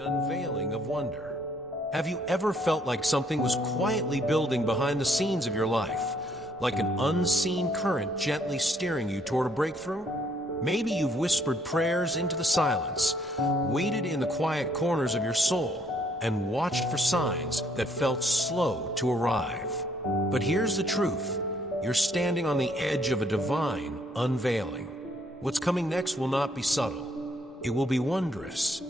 the unveiling of wonder. Have you ever felt like something was quietly building behind the scenes of your life, like an unseen current gently steering you toward a breakthrough? Maybe you've whispered prayers into the silence, waited in the quiet corners of your soul, and watched for signs that felt slow to arrive. But here's the truth. You're standing on the edge of a divine unveiling. What's coming next will not be subtle. It will be wondrous.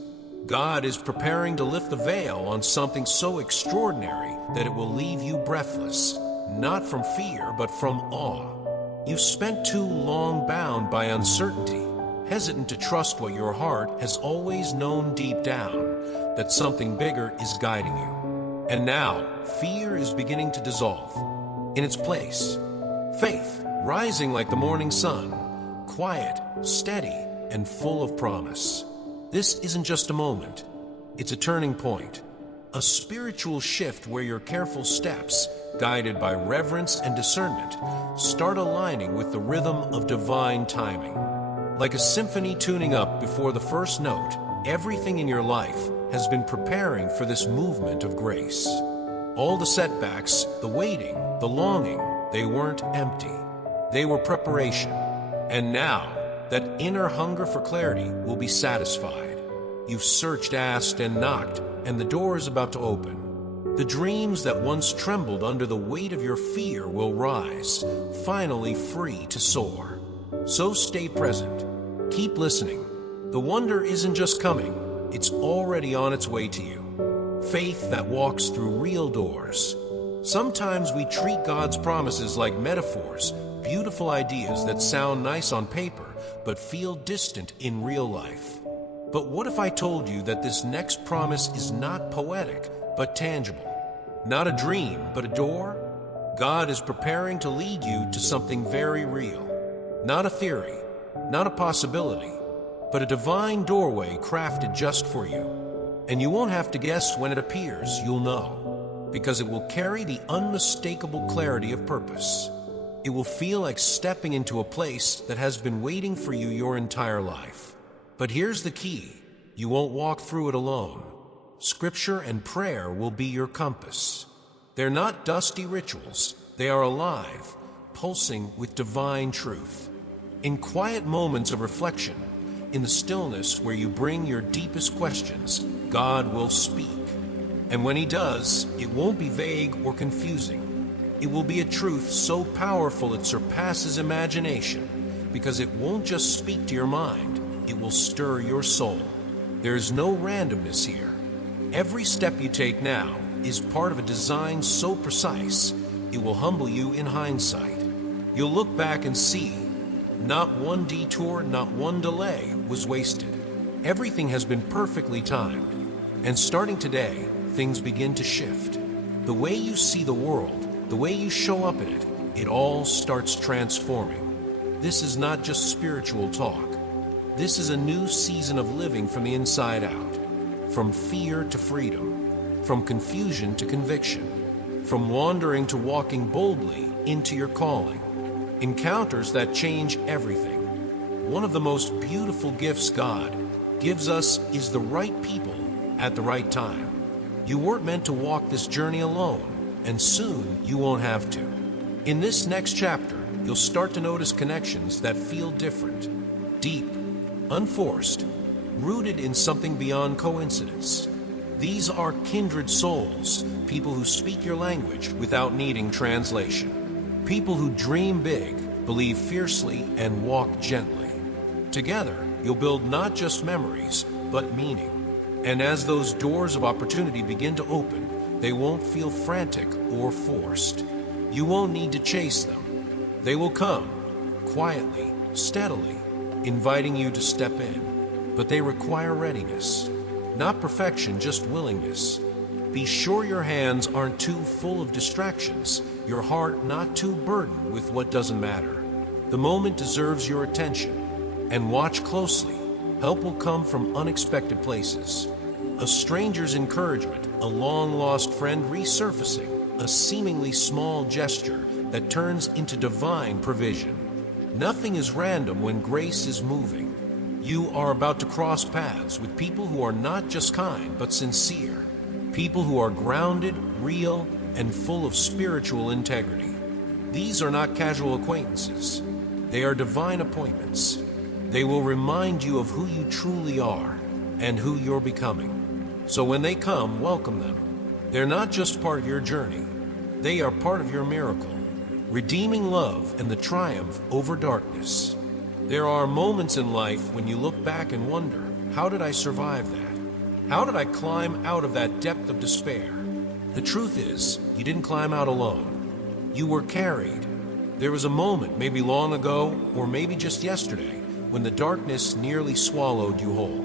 God is preparing to lift the veil on something so extraordinary that it will leave you breathless, not from fear, but from awe. You've spent too long bound by uncertainty, hesitant to trust what your heart has always known deep down, that something bigger is guiding you. And now, fear is beginning to dissolve. In its place, faith, rising like the morning sun, quiet, steady, and full of promise. This isn't just a moment. It's a turning point. A spiritual shift where your careful steps, guided by reverence and discernment, start aligning with the rhythm of divine timing. Like a symphony tuning up before the first note, everything in your life has been preparing for this movement of grace. All the setbacks, the waiting, the longing, they weren't empty. They were preparation. And now, that inner hunger for clarity will be satisfied. You've searched, asked, and knocked, and the door is about to open. The dreams that once trembled under the weight of your fear will rise, finally free to soar. So stay present. Keep listening. The wonder isn't just coming, it's already on its way to you. Faith that walks through real doors. Sometimes we treat God's promises like metaphors, beautiful ideas that sound nice on paper, but feel distant in real life. But what if I told you that this next promise is not poetic, but tangible? Not a dream, but a door? God is preparing to lead you to something very real. Not a theory, not a possibility, but a divine doorway crafted just for you. And you won't have to guess when it appears, you'll know, because it will carry the unmistakable clarity of purpose. It will feel like stepping into a place that has been waiting for you your entire life. But here's the key. You won't walk through it alone. Scripture and prayer will be your compass. They're not dusty rituals. They are alive, pulsing with divine truth. In quiet moments of reflection, in the stillness where you bring your deepest questions, God will speak. And when He does, it won't be vague or confusing. It will be a truth so powerful it surpasses imagination, because it won't just speak to your mind. It will stir your soul. There is no randomness here. Every step you take now is part of a design so precise, it will humble you in hindsight. You'll look back and see, not one detour, not one delay was wasted. Everything has been perfectly timed. And starting today, things begin to shift. The way you see the world, the way you show up in it, it all starts transforming. This is not just spiritual talk. This is a new season of living from the inside out, from fear to freedom, from confusion to conviction, from wandering to walking boldly into your calling. Encounters that change everything. One of the most beautiful gifts God gives us is the right people at the right time. You weren't meant to walk this journey alone, and soon you won't have to. In this next chapter, you'll start to notice connections that feel different, deep, unforced, rooted in something beyond coincidence. These are kindred souls, people who speak your language without needing translation. People who dream big, believe fiercely, and walk gently. Together, you'll build not just memories, but meaning. And as those doors of opportunity begin to open, they won't feel frantic or forced. You won't need to chase them. They will come, quietly, steadily, inviting you to step in. But they require readiness. Not perfection, just willingness. Be sure your hands aren't too full of distractions, your heart not too burdened with what doesn't matter. The moment deserves your attention. And watch closely. Help will come from unexpected places. A stranger's encouragement, a long-lost friend resurfacing, a seemingly small gesture that turns into divine provision. Nothing is random when grace is moving. You are about to cross paths with people who are not just kind, but sincere. People who are grounded, real, and full of spiritual integrity. These are not casual acquaintances. They are divine appointments. They will remind you of who you truly are and who you're becoming. So when they come, welcome them. They're not just part of your journey. They are part of your miracle, redeeming love and the triumph over darkness. There are moments in life when you look back and wonder, how did I survive that? How did I climb out of that depth of despair? The truth is, you didn't climb out alone. You were carried. There was a moment, maybe long ago, or maybe just yesterday, when the darkness nearly swallowed you whole,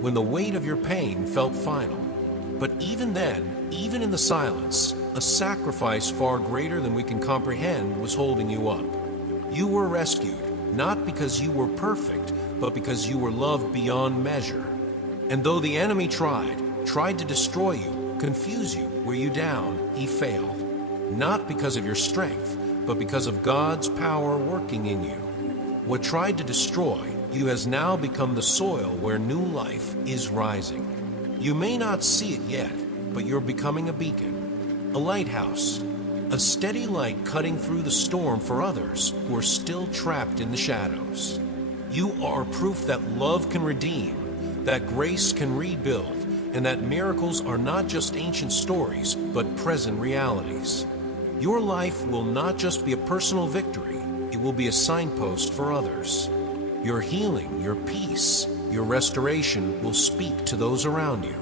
when the weight of your pain felt final. But even then, even in the silence, a sacrifice far greater than we can comprehend was holding you up. You were rescued, not because you were perfect, but because you were loved beyond measure. And though the enemy tried to destroy you, confuse you, wear you down, he failed. Not because of your strength, but because of God's power working in you. What tried to destroy you has now become the soil where new life is rising. You may not see it yet, but you're becoming a beacon, a lighthouse, a steady light cutting through the storm for others who are still trapped in the shadows. You are proof that love can redeem, that grace can rebuild, and that miracles are not just ancient stories, but present realities. Your life will not just be a personal victory, it will be a signpost for others. Your healing, your peace, your restoration will speak to those around you,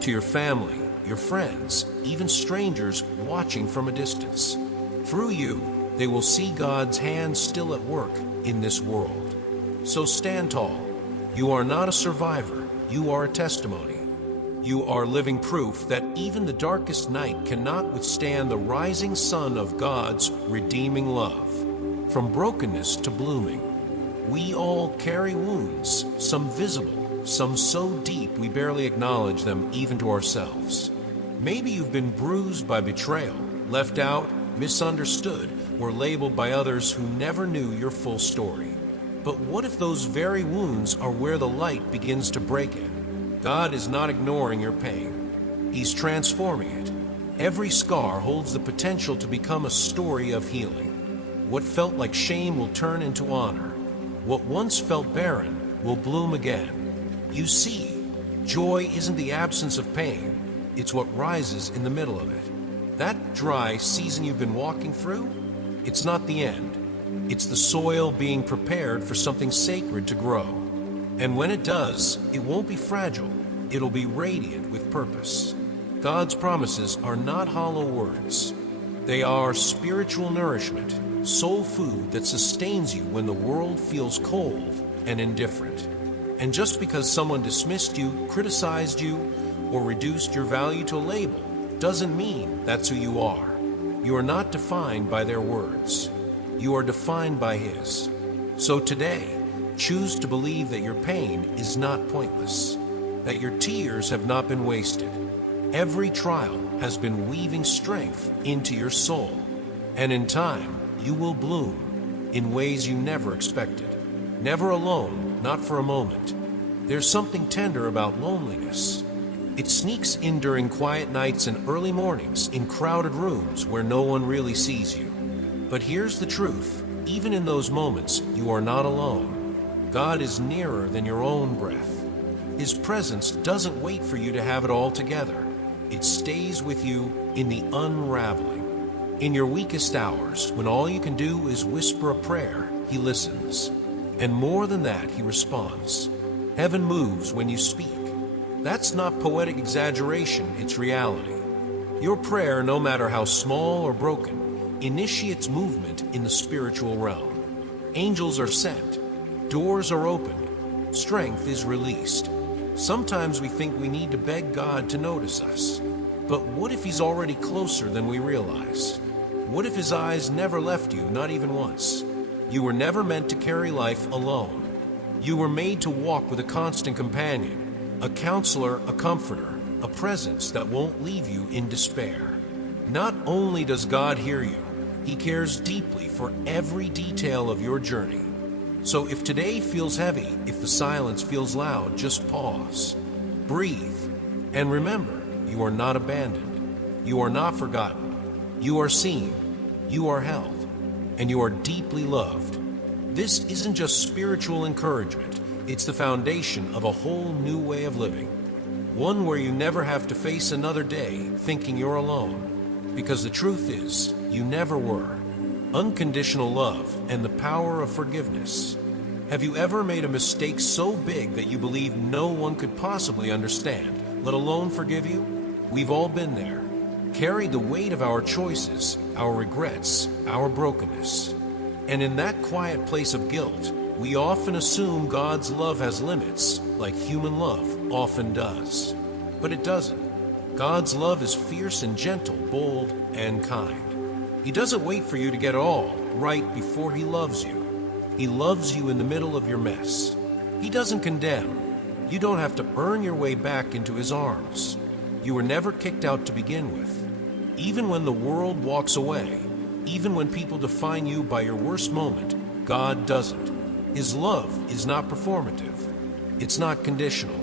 to your family, your friends, even strangers watching from a distance. Through you, they will see God's hand still at work in this world. So stand tall. You are not a survivor, you are a testimony. You are living proof that even the darkest night cannot withstand the rising sun of God's redeeming love. From brokenness to blooming, we all carry wounds, some visible, some so deep we barely acknowledge them even to ourselves. Maybe you've been bruised by betrayal, left out, misunderstood, or labeled by others who never knew your full story. But what if those very wounds are where the light begins to break in? God is not ignoring your pain. He's transforming it. Every scar holds the potential to become a story of healing. What felt like shame will turn into honor. What once felt barren will bloom again. You see, joy isn't the absence of pain. It's what rises in the middle of it. That dry season you've been walking through, it's not the end. It's the soil being prepared for something sacred to grow. And when it does, it won't be fragile. It'll be radiant with purpose. God's promises are not hollow words. They are spiritual nourishment, soul food that sustains you when the world feels cold and indifferent. And just because someone dismissed you, criticized you, or reduced your value to a label doesn't mean that's who you are. You are not defined by their words. You are defined by His. So today, choose to believe that your pain is not pointless, that your tears have not been wasted. Every trial has been weaving strength into your soul, and in time, you will bloom in ways you never expected. Never alone, not for a moment. There's something tender about loneliness. It sneaks in during quiet nights and early mornings in crowded rooms where no one really sees you. But here's the truth. Even in those moments, you are not alone. God is nearer than your own breath. His presence doesn't wait for you to have it all together. It stays with you in the unraveling. In your weakest hours, when all you can do is whisper a prayer, He listens. And more than that, He responds. Heaven moves when you speak. That's not poetic exaggeration, it's reality. Your prayer, no matter how small or broken, initiates movement in the spiritual realm. Angels are sent. Doors are opened. Strength is released. Sometimes we think we need to beg God to notice us. But what if He's already closer than we realize? What if His eyes never left you, not even once? You were never meant to carry life alone. You were made to walk with a constant companion, a counselor, a comforter, a presence that won't leave you in despair. Not only does God hear you, He cares deeply for every detail of your journey. So if today feels heavy, if the silence feels loud, just pause, breathe, and remember, you are not abandoned, you are not forgotten, you are seen, you are held, and you are deeply loved. This isn't just spiritual encouragement, it's the foundation of a whole new way of living. One where you never have to face another day thinking you're alone. Because the truth is, you never were. Unconditional love and the power of forgiveness. Have you ever made a mistake so big that you believe no one could possibly understand, let alone forgive you? We've all been there. Carried the weight of our choices, our regrets, our brokenness. And in that quiet place of guilt, we often assume God's love has limits, like human love often does. But it doesn't. God's love is fierce and gentle, bold and kind. He doesn't wait for you to get it all right before He loves you. He loves you in the middle of your mess. He doesn't condemn. You don't have to earn your way back into His arms. You were never kicked out to begin with. Even when the world walks away, even when people define you by your worst moment, God doesn't. His love is not performative. It's not conditional.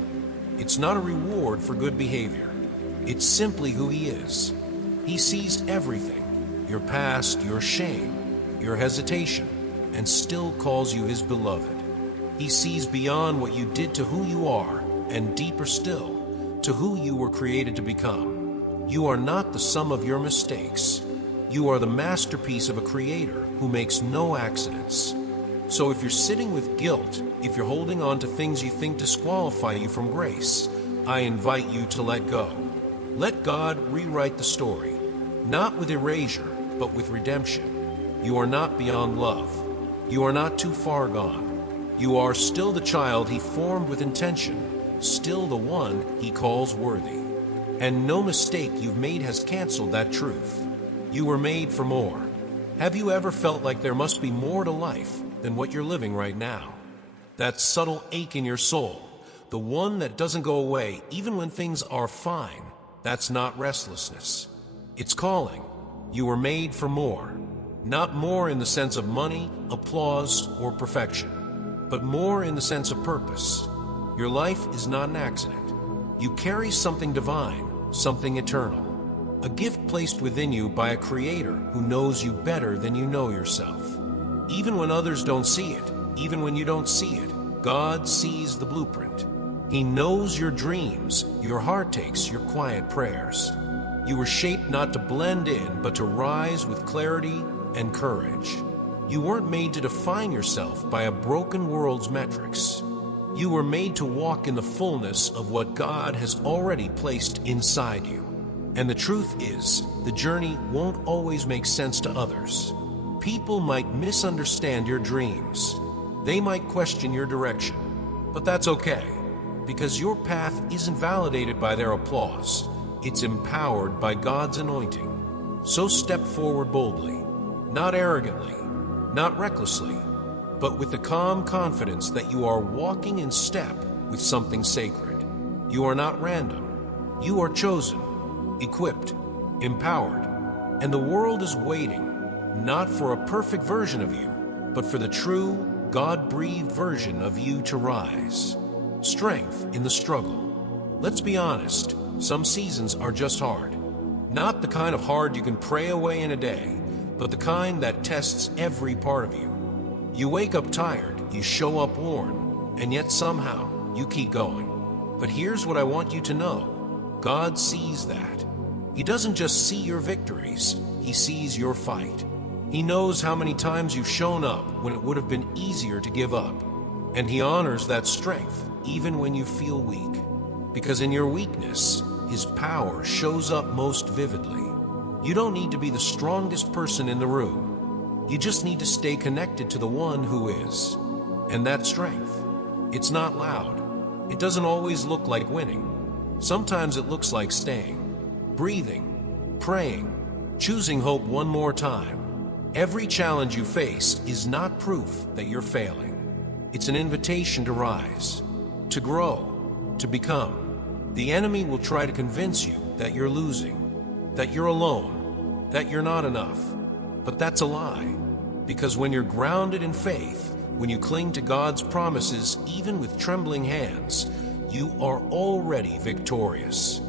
It's not a reward for good behavior. It's simply who He is. He sees everything, your past, your shame, your hesitation, and still calls you His beloved. He sees beyond what you did to who you are, and deeper still, to who you were created to become. You are not the sum of your mistakes. You are the masterpiece of a Creator who makes no accidents. So if you're sitting with guilt, if you're holding on to things you think disqualify you from grace, I invite you to let go. Let God rewrite the story, not with erasure, but with redemption. You are not beyond love. You are not too far gone. You are still the child He formed with intention, still the one He calls worthy. And no mistake you've made has canceled that truth. You were made for more. Have you ever felt like there must be more to life than what you're living right now? That subtle ache in your soul, the one that doesn't go away even when things are fine, that's not restlessness. It's calling. You were made for more. Not more in the sense of money, applause, or perfection, but more in the sense of purpose. Your life is not an accident. You carry something divine, something eternal. A gift placed within you by a Creator who knows you better than you know yourself. Even when others don't see it, even when you don't see it, God sees the blueprint. He knows your dreams, your heartaches, your quiet prayers. You were shaped not to blend in, but to rise with clarity and courage. You weren't made to define yourself by a broken world's metrics. You were made to walk in the fullness of what God has already placed inside you. And the truth is, the journey won't always make sense to others. People might misunderstand your dreams. They might question your direction. But that's okay, because your path isn't validated by their applause. It's empowered by God's anointing. So step forward boldly, not arrogantly, not recklessly, but with the calm confidence that you are walking in step with something sacred. You are not random. You are chosen, equipped, empowered, and the world is waiting, not for a perfect version of you, but for the true, God-breathed version of you to rise. Strength in the struggle. Let's be honest, some seasons are just hard. Not the kind of hard you can pray away in a day, but the kind that tests every part of you. You wake up tired, you show up worn, and yet somehow you keep going. But here's what I want you to know. God sees that. He doesn't just see your victories, He sees your fight. He knows how many times you've shown up when it would have been easier to give up. And He honors that strength even when you feel weak. Because in your weakness, His power shows up most vividly. You don't need to be the strongest person in the room. You just need to stay connected to the one who is. And that strength, it's not loud. It doesn't always look like winning. Sometimes it looks like staying, breathing, praying, choosing hope one more time. Every challenge you face is not proof that you're failing. It's an invitation to rise, to grow, to become. The enemy will try to convince you that you're losing, that you're alone, that you're not enough. But that's a lie, because when you're grounded in faith, when you cling to God's promises even with trembling hands, you are already victorious.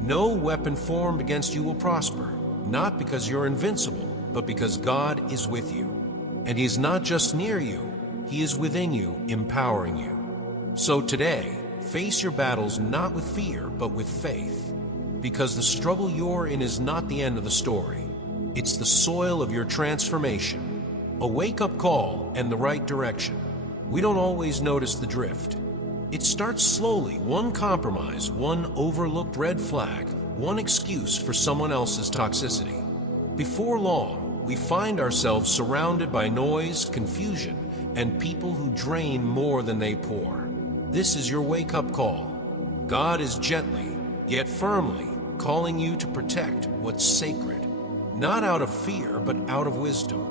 No weapon formed against you will prosper, not because you're invincible, but because God is with you. And He is not just near you, He is within you, empowering you. So today, face your battles not with fear, but with faith. Because the struggle you're in is not the end of the story. It's the soil of your transformation. A wake-up call and the right direction. We don't always notice the drift. It starts slowly, one compromise, one overlooked red flag, one excuse for someone else's toxicity. Before long, we find ourselves surrounded by noise, confusion, and people who drain more than they pour. This is your wake-up call. God is gently, yet firmly, calling you to protect what's sacred. Not out of fear, but out of wisdom.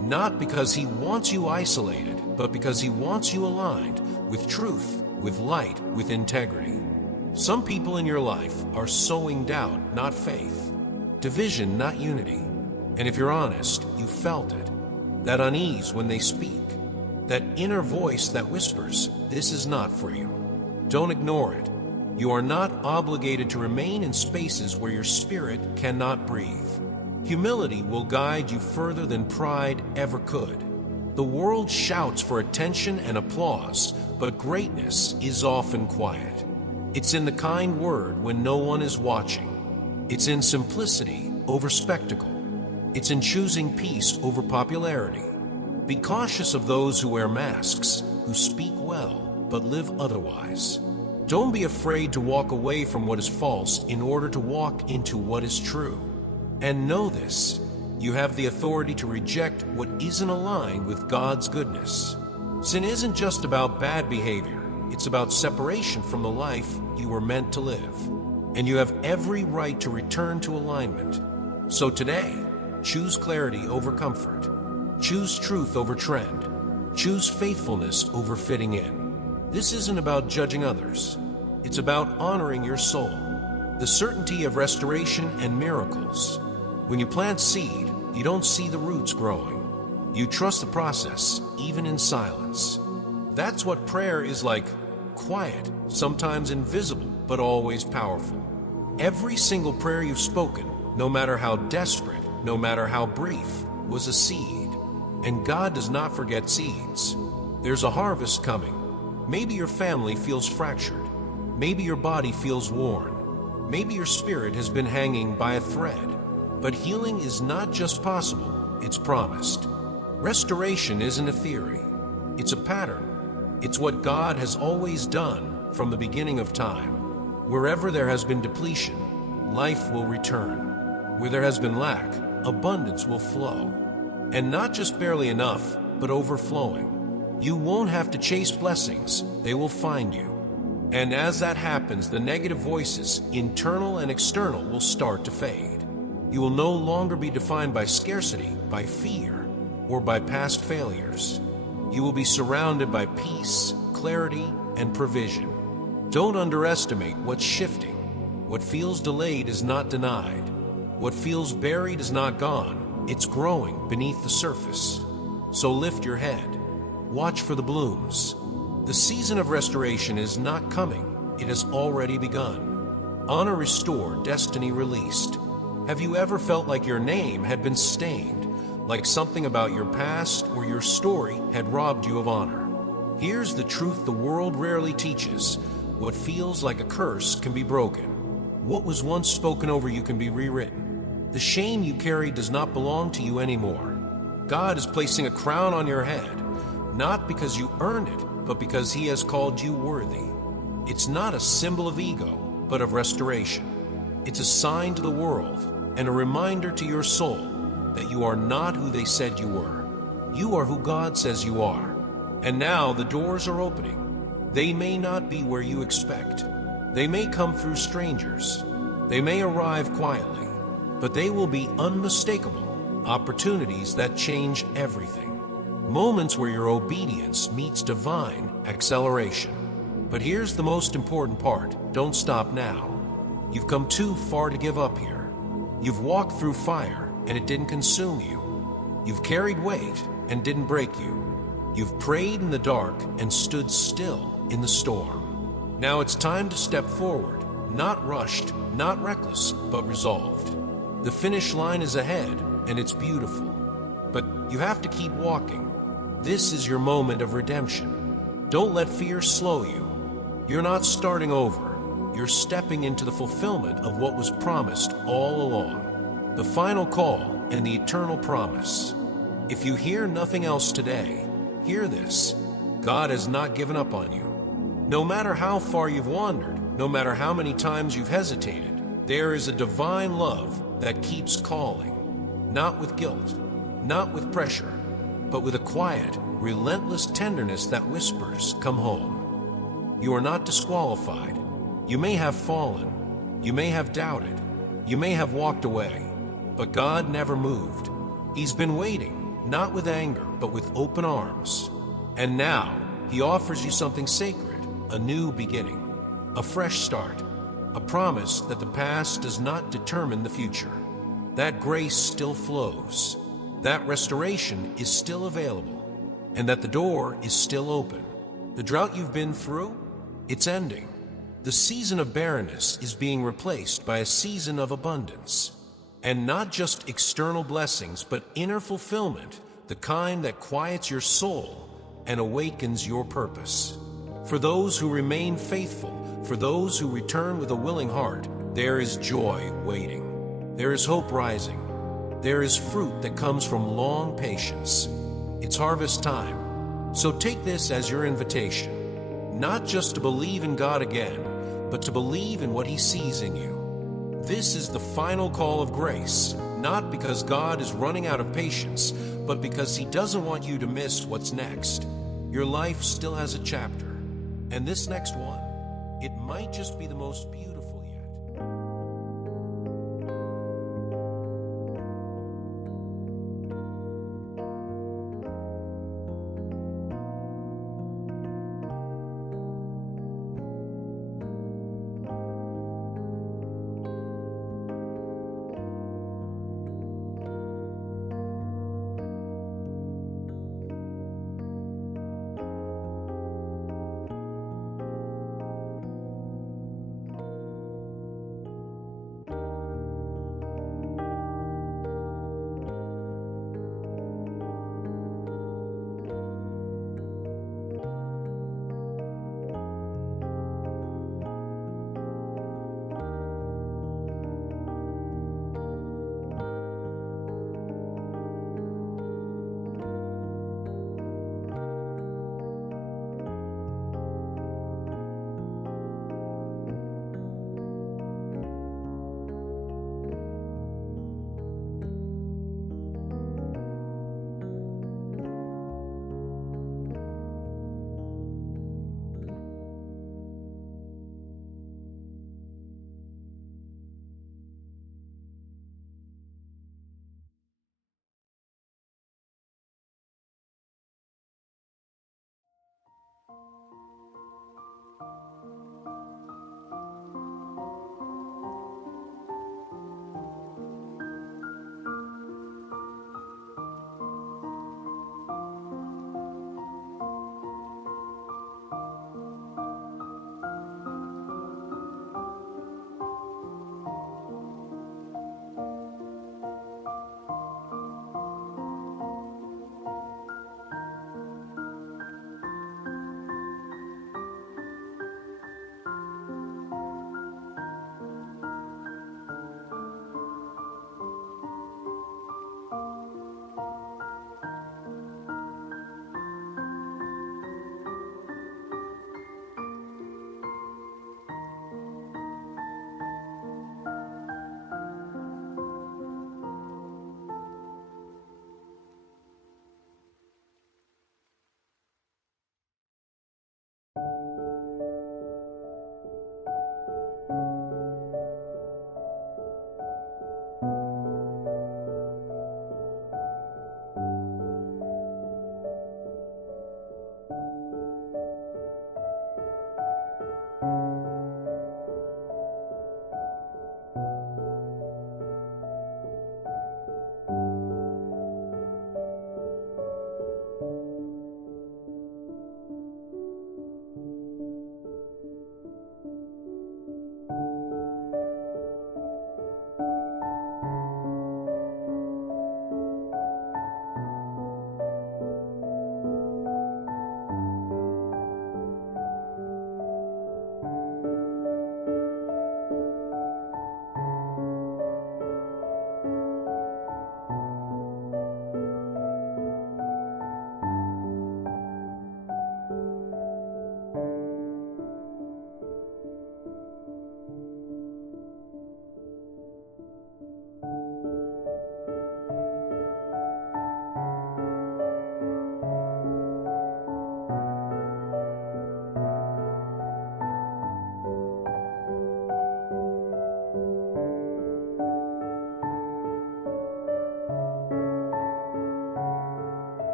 Not because He wants you isolated, but because He wants you aligned with truth, with light, with integrity. Some people in your life are sowing doubt, not faith. Division, not unity. And if you're honest, you felt it. That unease when they speak. That inner voice that whispers, "This is not for you." Don't ignore it. You are not obligated to remain in spaces where your spirit cannot breathe. Humility will guide you further than pride ever could. The world shouts for attention and applause, but greatness is often quiet. It's in the kind word when no one is watching. It's in simplicity over spectacle. It's in choosing peace over popularity. Be cautious of those who wear masks, who speak well, but live otherwise. Don't be afraid to walk away from what is false in order to walk into what is true. And know this, you have the authority to reject what isn't aligned with God's goodness. Sin isn't just about bad behavior, it's about separation from the life you were meant to live. And you have every right to return to alignment. So today, choose clarity over comfort. Choose truth over trend. Choose faithfulness over fitting in. This isn't about judging others. It's about honoring your soul. The certainty of restoration and miracles. When you plant seed, you don't see the roots growing. You trust the process, even in silence. That's what prayer is like. Quiet, sometimes invisible, but always powerful. Every single prayer you've spoken, no matter how desperate, no matter how brief, was a seed. And God does not forget seeds. There's a harvest coming. Maybe your family feels fractured. Maybe your body feels worn. Maybe your spirit has been hanging by a thread. But healing is not just possible, it's promised. Restoration isn't a theory. It's a pattern. It's what God has always done from the beginning of time. Wherever there has been depletion, life will return. Where there has been lack, abundance will flow. And not just barely enough, but overflowing. You won't have to chase blessings, they will find you. And as that happens, the negative voices, internal and external, will start to fade. You will no longer be defined by scarcity, by fear, or by past failures. You will be surrounded by peace, clarity, and provision. Don't underestimate what's shifting. What feels delayed is not denied. What feels buried is not gone. It's growing beneath the surface. So lift your head. Watch for the blooms. The season of restoration is not coming. It has already begun. Honor restored, destiny released. Have you ever felt like your name had been stained, like something about your past or your story had robbed you of honor? Here's the truth the world rarely teaches. What feels like a curse can be broken. What was once spoken over you can be rewritten. The shame you carry does not belong to you anymore. God is placing a crown on your head, not because you earned it, but because He has called you worthy. It's not a symbol of ego, but of restoration. It's a sign to the world and a reminder to your soul that you are not who they said you were. You are who God says you are. And now the doors are opening. They may not be where you expect. They may come through strangers. They may arrive quietly, but they will be unmistakable opportunities that change everything. Moments where your obedience meets divine acceleration. But here's the most important part. Don't stop now. You've come too far to give up here. You've walked through fire and it didn't consume you. You've carried weight and didn't break you. You've prayed in the dark and stood still in the storm. Now it's time to step forward, not rushed, not reckless, but resolved. The finish line is ahead, and it's beautiful. But you have to keep walking. This is your moment of redemption. Don't let fear slow you. You're not starting over. You're stepping into the fulfillment of what was promised all along. The final call and the eternal promise. If you hear nothing else today, hear this. God has not given up on you. No matter how far you've wandered, no matter how many times you've hesitated, there is a divine love that keeps calling. Not with guilt, not with pressure, but with a quiet, relentless tenderness that whispers, "Come home." You are not disqualified. You may have fallen. You may have doubted. You may have walked away. But God never moved. He's been waiting, not with anger, but with open arms. And now, He offers you something sacred, a new beginning, a fresh start, a promise that the past does not determine the future. That grace still flows, that restoration is still available, and that the door is still open. The drought you've been through, it's ending. The season of barrenness is being replaced by a season of abundance. And not just external blessings, but inner fulfillment, the kind that quiets your soul and awakens your purpose. For those who remain faithful, for those who return with a willing heart, there is joy waiting. There is hope rising. There is fruit that comes from long patience. It's harvest time. So take this as your invitation, not just to believe in God again, but to believe in what He sees in you. This is the final call of grace, not because God is running out of patience, but because He doesn't want you to miss what's next. Your life still has a chapter, and this next one, it might just be the most beautiful.